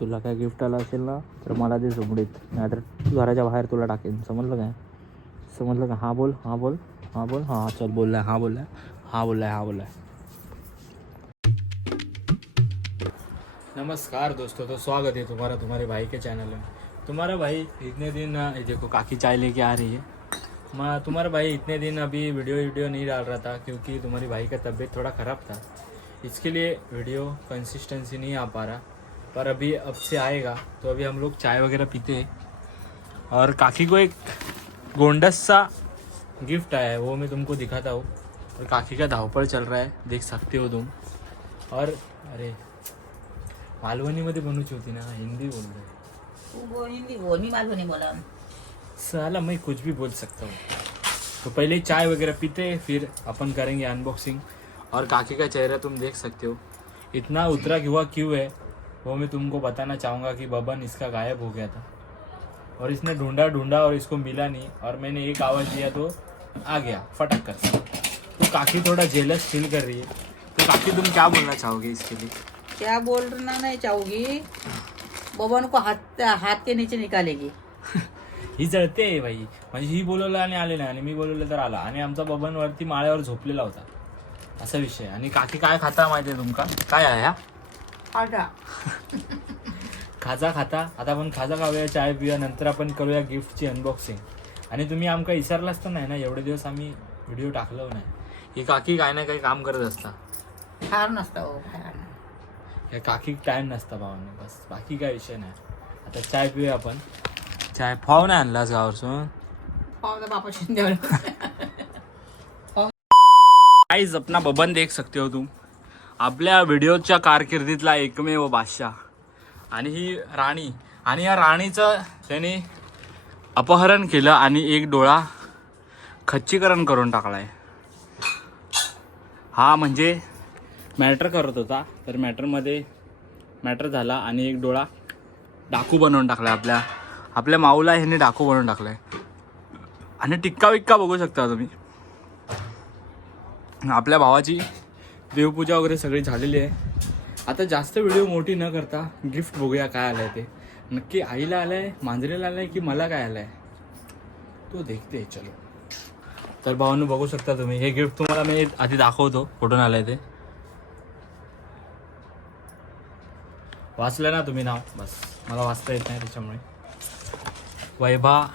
तुला काय गिफ्ट आलं असेल ना तर मला दे झुमडीत, नाहीतर घराच्या बाहेर तुला टाकेन. समजलं काय? समजलं का? हां बोल, हां बोल, हां बोल. हां चल बोललाय, हां बोललाय, हां बोललाय, हां बोललाय. नमस्कार दोस्तों, तो स्वागत है तुम्हारे भाई के चैनल में. तुम्हारा भाई इतने दिन, ये देखो काकी चाय लेके आ रही है. मैं तुम्हारा भाई इतने दिन अभी वीडियो नहीं डाल रहा था क्योंकि तुम्हारी भाई का तबीयत थोड़ा ख़राब था. इसके लिए वीडियो कंसिस्टेंसी नहीं आ पा रहा, पर अभी अब से आएगा. तो अभी हम लोग चाय वगैरह पीते हैं और काकी को एक गोंडस सा गिफ्ट आया है, वो मैं तुमको दिखाता हूँ. और काकी का धावपळ चल रहा है, देख सकते हो तुम. और अरे मालवणीमध्ये बनूची होती ना, हिंदी बोल रहे. वो हिंदी बोल, मी मालवणी बोला. साला मैं कुछ भी बोल सकता हूँ. तो पहले चाय वगैरह पीते, फिर अपन करेंगे अनबॉक्सिंग. और काकी का चेहरा तुम देख सकते हो, इतना उतरा हुआ क्यों है वो मैं तुमको बताना चाहूँगा कि बबन इसका गायब हो गया था और इसने ढूंढा और इसको मिला नहीं. और मैंने एक आवाज़ दिया तो आ गया फटक कर. तो काकी थोड़ा जेलस फील कर रही है. तो काकी तुम क्या बोलना चाहोगे इसके लिए? क्या बोलना नहीं चाहूंगी, बबन को हाथ के नीचे निकालेगी. ही जळते आहे बाई. म्हणजे ही बोलवलं आणि आले नाही, आणि मी बोलवलं तर आला, आणि आमचा बबन वरती माळ्यावर झोपलेला होता, असा विषय. आणि काकी काय खाता माहिती आहे तुमका? काय आहे हा? खाजा खाता. आता आपण खाजा खाऊया, चाय पिऊया, नंतर आपण करूया गिफ्टची अनबॉक्सिंग. आणि तुम्ही आमका विसरलाच तर नाही ना, एवढे दिवस आम्ही व्हिडिओ टाकलो नाही. ही काकी काय ना काही काम करत असता. फार नसता हो, या काकी टाइम नसता भावाने, बस बाकी काय विषय नाही. आता चाय पिऊया आपण. चाय फाव नाही आणलास गावावरसून? बापा शिंदे. गाइस, अपना बबन देख सकते हो तुम, आपल्या व्हिडिओच्या कारकिर्दीतला एकमेव बादशाह. आणि ही राणी, आणि या राणीचं त्याने अपहरण केलं आणि एक डोळा खच्चीकरण करून टाकलाय. हा म्हणजे मॅटर करत होता, तर मॅटर झाला आणि एक डोळा डाकू बनवून टाकलाय. आपल्या माऊला ह्याने डाकू बनवून टाकलाय. आणि टिक्का विक्का बघू शकता तुम्ही. आपल्या भावाची देवपूजा वगैरे सगळी झालेली आहे. आता जास्त व्हिडिओ मोठी न करता गिफ्ट बघूया काय आलं आहे ते. नक्की आईला आलं आहे, मांजरेला आलं आहे की मला काय आलं आहे तो देखते. चलो. तर भावांनो बघू शकता तुम्ही, हे गिफ्ट तुम्हाला मी आधी दाखवतो कुठून आलं आहे ते. वाचलं ना तुम्ही नाव? बस मला वाचता येत नाही त्याच्यामुळे. वैभा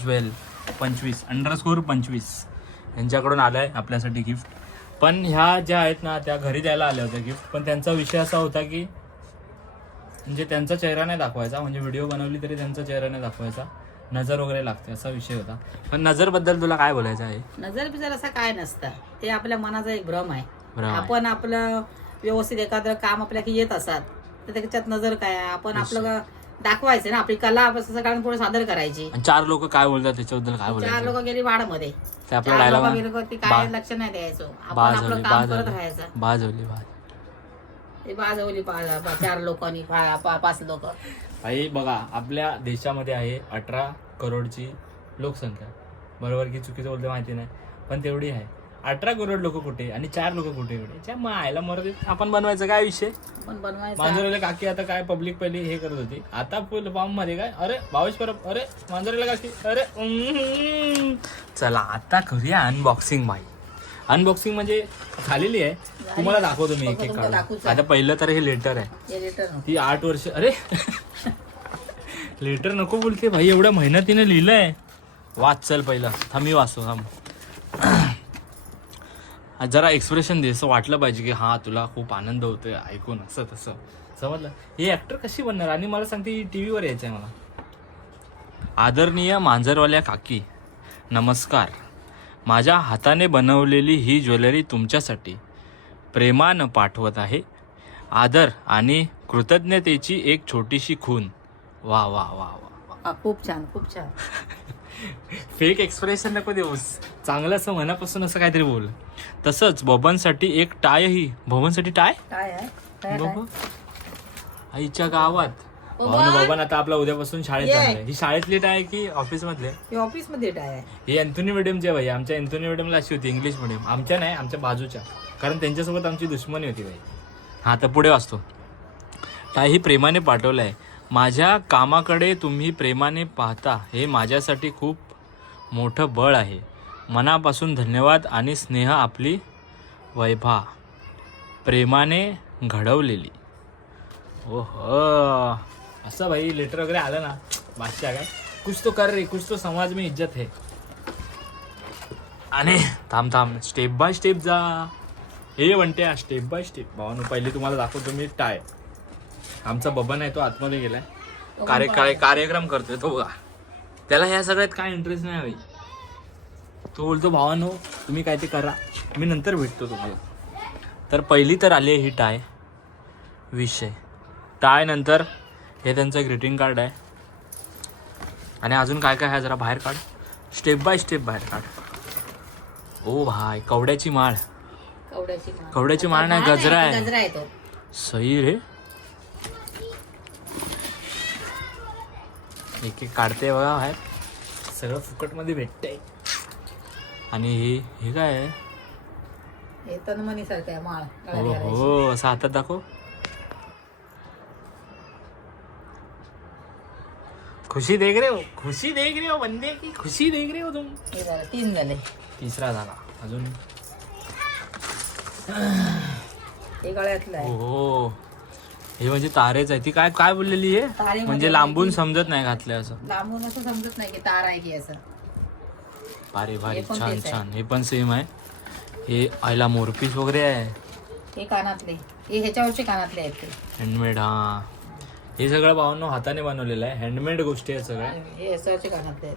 ज्वेल 25_25 यांच्याकडून आलं आहे आपल्यासाठी गिफ्ट. पण ह्या ज्या आहेत ना त्या घरी द्यायला आल्या होत्या गिफ्ट, पण त्यांचा विषय असा होता की म्हणजे त्यांचा चेहरा नाही दाखवायचा, म्हणजे व्हिडिओ बनवली तरी त्यांचा चेहरा नाही दाखवायचा, नजर वगैरे लागते असा विषय होता. पण नजरबद्दल तुला काय बोलायचं आहे? नजर बिजर असं काय नसतं, ते आपल्या मनाचा एक भ्रम आहे. भ्रम आहे. आपण आपलं व्यवस्थित एखादं काम आपल्या की येत असतात तर त्याच्यात नजर काय आहे, आपण आपलं दाखवायचं ना, आपली कला सगळ्यांना पुढे सादर करायची. आणि 4 लोक काय बोलतात त्याच्याबद्दल काय 4 बोलायचं? लोक गेली वाडमध्ये, ते आपला डायलॉग काय लक्ष नाही द्यायचं, आपण आपलं काम करत राहायचं. बाजवली बाजवली 4 लोकांनी 5 लोक. भाई बघा, आपल्या देशामध्ये आहे 18 करोडची लोकसंख्या, बरोबर की चुकीचं बोलते माहिती नाही, पण तेवढी आहे. 18 करोड लोक कुठे आणि 4 लोक कुठे? एवढे मग आयला मरत आपण बनवायचं काय विषय? आपण बनवायचं. मांजरेला काकी आता काय पब्लिक पहिली हे करत होती, आता फुल फॉर्म मध्ये काय अरे भावेश परब, अरे मांजरेला काकी, अरे चला आता करूया अनबॉक्सिंग. भाई अनबॉक्सिंग म्हणजे झालेली आहे, तुम्हाला दाखवतो मी एक एक काढून. आता पहिलं तर हे लेटर आहे, ती 8 वर्ष. अरे लेटर नको बोलते भाई, एवढ्या मेहनतीने लिहिलंय. वाच चल पहिलं, थांब वाचतो थांब. जरा एक्सप्रेशन दे, असं वाटलं पाहिजे की हा तुला खूप आनंद होतोय ऐकून, असं तसं. समजलं? ही ऍक्टर कशी बनणार? आणि मला सांगते टीव्हीवर यायचंय मला. आदरणीय मांजरवाल्या काकी, नमस्कार. माझ्या हाताने बनवलेली ही ज्वेलरी तुमच्यासाठी प्रेमानं पाठवत आहे. आदर आणि कृतज्ञतेची एक छोटीशी खून. वा वा वा वा, खूप छान, खूप छान. फेक एक्सप्रेशन नको देऊस, चांगलं असं मनापासून असं काहीतरी बोल. तसंच बबनसाठी एक टायही. बबनसाठी टाय? काय आहे? बबन आईच्या गावात. बबन आता आपला उद्यापासून शाळेत जाणार आहे. ही शाळेतली टाय की ऑफिस मधले? ऑफिस मध्ये टाय आहे. ही अँथोनी मीडियमची भाई. आमच्या अँथोनी मीडियमला अशी होती, इंग्लिश मिडियम. आमच्या नाही, आमच्या बाजूच्या, कारण त्यांच्यासोबत आमची दुश्मनी होती भाई. हा तर पुढे वाचतो. टाय ही प्रेमाने पाठवलाय. माझ्या कामाकडे तुम्ही प्रेमाने पाहता हे माझ्यासाठी खूप मोठं बळ आहे. मनापासून धन्यवाद आणि स्नेह आपली वैभा प्रेमाने घडवलेली. ओहो असं भाई लेटर वगैरे आलं ना बादशाह काय कुछ तो कर रे, कुछ तो समाज में इज्जत है. आणि थांब स्टेप बाय स्टेप जा. हे म्हणते स्टेप बाय स्टेप. भावानो पहिले तुम्हाला दाखवतो मी टाय. आमचा बबन आहे तो आतमध्ये गेलाय कार्यक्रम करतोय तो बघा. त्याला ह्या सगळ्यात काय इंटरेस्ट नाही भाई. तो बोलतो भावानो तुम्ही काय ते करा, मी नंतर भेटतो तुम्हाला. तर पहिली तर आली आहे ही टाय विषय. टाय नंतर हे त्यांचं ग्रीटिंग कार्ड आहे. आणि अजून काय काय आहे जरा बाहेर काढ. स्टेप बाय स्टेप बाहेर काढ. ओ भाई कवड्याची माळ. कवड्याची माळ नाही गजरा आहे. तो सही रे. एक एक काढते बघा बाहेर. सगळं फुकटमध्ये भेटतंय. आणि हे काय आहे. हे तनमनी सारखं आहे माळ. हो असं हातात दाखव. खुशी देख रहे हो बंदे की खुशी देख रहे हो तुम. हे झालं 3 झाले. तिसरा झाला अजून. हे गळ्यातलं आहे. हो हे म्हणजे तारेच आहे. ती काय काय बोललेली आहे तारेमध्ये म्हणजे लांबून समजत नाही घातलं असं. लांबून असं समजत नाही की तार आहे की असं. भारी हे पण छान तेच आहे. छान. हे पण सेम आहे. हे आईला मोरपीस वगैरे आहे. हे कानातले हे ह्याच्यावरचे कानातले आहेत ते. हँडमेड. हा हे सगळं भावांनो हाताने बनवलेलं आहे. हँडमेड गोष्टी आहेत सगळ्या. हे ह्याच्यावरचे कानातले आहेत.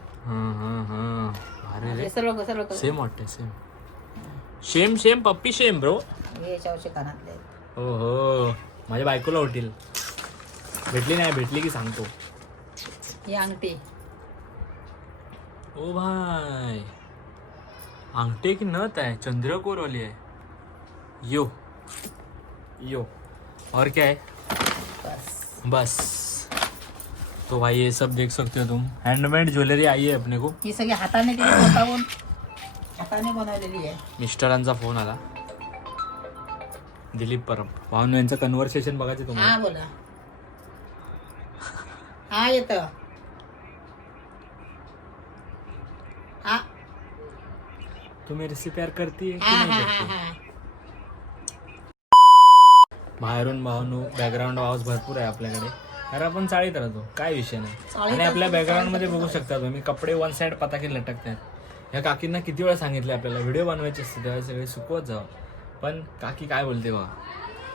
अरे रे हे सर्व सेम वाटते सेम पप्पी सेम ब्रो. हे ह्याच्यावरचे कानातले आहेत. हो माझ्या बायकोला होतील. भेटली की सांगतो. ही अंगठी. ओ भाई अंगठे की नथ है, चंद्रकोर वाली है. यो और क्या है. बस तो भाई ये सब देख सकते हो तुम. हैंडमेड ज्वेलरी आई है अपने को. ही सगळी हाताने केली, स्वतःहून हाताने बनवलेली आहे. मिस्टरांचा फोन आला. दिलीप परब भावनो यांचं कन्व्हर्सेशन बघायचं हा तुम्हाला. बोला. हा येतं. हा तू मेरे से प्यार करती है हा की हा नाही हा करती. हा. बाहेरून भावनो बॅकग्राऊंड आवाज भरपूर आहे आपल्याकडे कारण आपण चाळीत राहतो. काय विषय नाही. चाळीत आणि आपल्या असतो, बॅकग्राऊंड मध्ये चाळीत बघू असतो. शकता तुम्ही कपडे वन साइड पताके लटकत आहेत. ह्या काकींना किती वेळा सांगितले आपल्याला व्हिडिओ बनवायचे असते तेव्हा सगळे सुकवत जावं. पण काकी काय बोलते बघा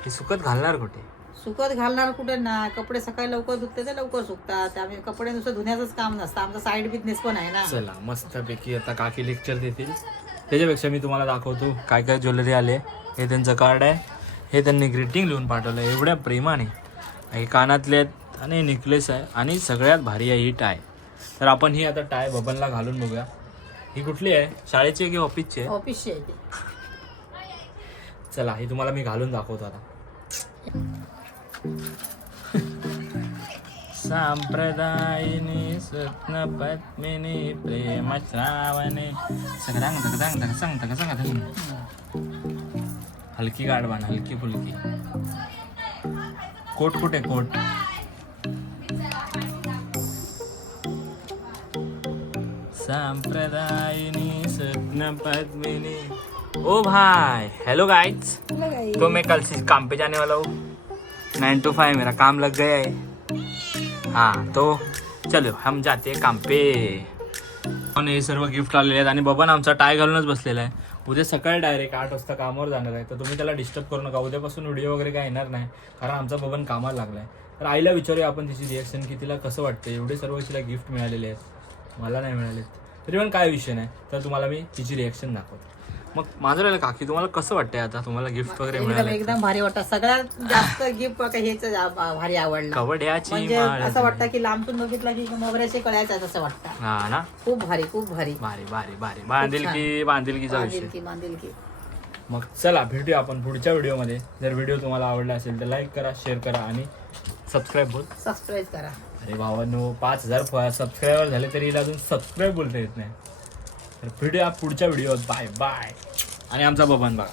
हे सुकत घालणार कुठे. सुकत घालणार कुठे ना. कपडे सकाळी लवकर धुतले तर लवकर सुकतात. त्यामुळे कपडे नुसतं धुण्याचंच काम नसतं. आमचा साईड बिझनेस पण आहे ना. चला मस्तपैकी आता काकी लेक्चर देतील. त्याच्यापेक्षा मी तुम्हाला दाखवतो काय काय ज्वेलरी आले. हे त्यांचं कार्ड आहे. हे त्यांनी ग्रीटिंग लिहून पाठवलं एवढ्या प्रेमाने. हे कानातले आहेत आणि नेकलेस आहे आणि सगळ्यात भारी आहे ही टाय. तर आपण ही आता टाय बबनला घालून बघूया. ही कुठली आहे शाळेची आहे की ऑफिसची आहे. ऑफिसची आहे ती. चला ही तुम्हाला मी घालून दाखवतो आता. सांप्रदायिनी स्वप्न पद्मिनी प्रेम श्रावणे हलकी गाडवान हलकी फुलकी. कोट कुठे कोट. सांप्रदायिनी स्वप्न पद्मिनी. ओ भाई हेलो गाइस. तो मैं कल से काम पे जाने वाला हूँ. 9 to 5 मेरा काम लग गया है. हाँ तो चलो हम जाते हैं काम पे. आणि हे सर्व गिफ्ट आलेले आहेत आणि बबन आमचा टाय घालूनच बसलेला आहे. उद्या सकाळी डायरेक्ट 8 वाजता कामावर जाणार आहे. तर तुम्ही त्याला डिस्टर्ब करू नका. उद्यापासून व्हिडिओ वगैरे काय येणार नाही कारण आमचा बबन कामाला लागलाय. तर आईला विचारूया आपण तिची रिॲक्शन की तिला कसं वाटतं. एवढे सर्व तिला गिफ्ट मिळालेले आहेत मला नाही मिळालेत तरी पण काय विषय नाही. तर तुम्हाला मी तिची रिॲक्शन दाखवतो. मग माझं राहिलं काकी तुम्हाला कसं वाटतंय आता तुम्हाला गिफ्ट वगैरे मिळाले. एकदम भारी वाटतं. सगळ्यात जास्त गिफ्ट हेच भारी आवडलं. कवड्याची म्हणजे माळ. असं वाटतं की लांबून बघितलं की मोगऱ्याचे कळायचं असं वाटतं. हा ना खूप भारी खूप भारी. भारी भारी भारी. बांधिलकीचा विषय. बांधिलकी. मग चला भेटूया आपण पुढच्या व्हिडिओमध्ये. जर व्हिडिओ तुम्हाला आवडला असेल तर लाईक करा शेअर करा आणि सबस्क्राईब सबस्क्राईब करा. अरे भावांनो 5000 सबस्क्रायबर झाले तरी हिला अजून सबस्क्राईब बोलता येत नाही. तर भेटूया पुढच्या व्हिडिओत. Bye bye. आणि आमचा बबन बघा.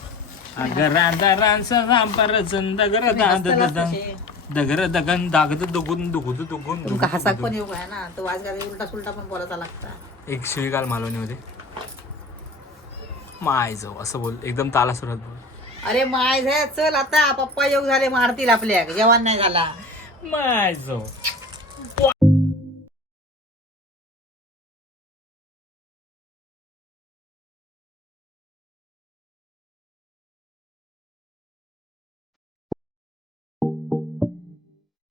दगर दगन दागद दुगुन दुगुद दुगुन तुमका हसाक पण येऊ काय ना तो वाज गाडी उलटा सुलटा पण बोलायचा लागता. एक शिवी काल मालवणीमध्ये माय जाऊ असं बोल एकदम ताला सुरत बोल. अरे माय झे चल आता पप्पा येऊ झाले मारतील आपल्या जेवण नाही झाला. माय जाऊ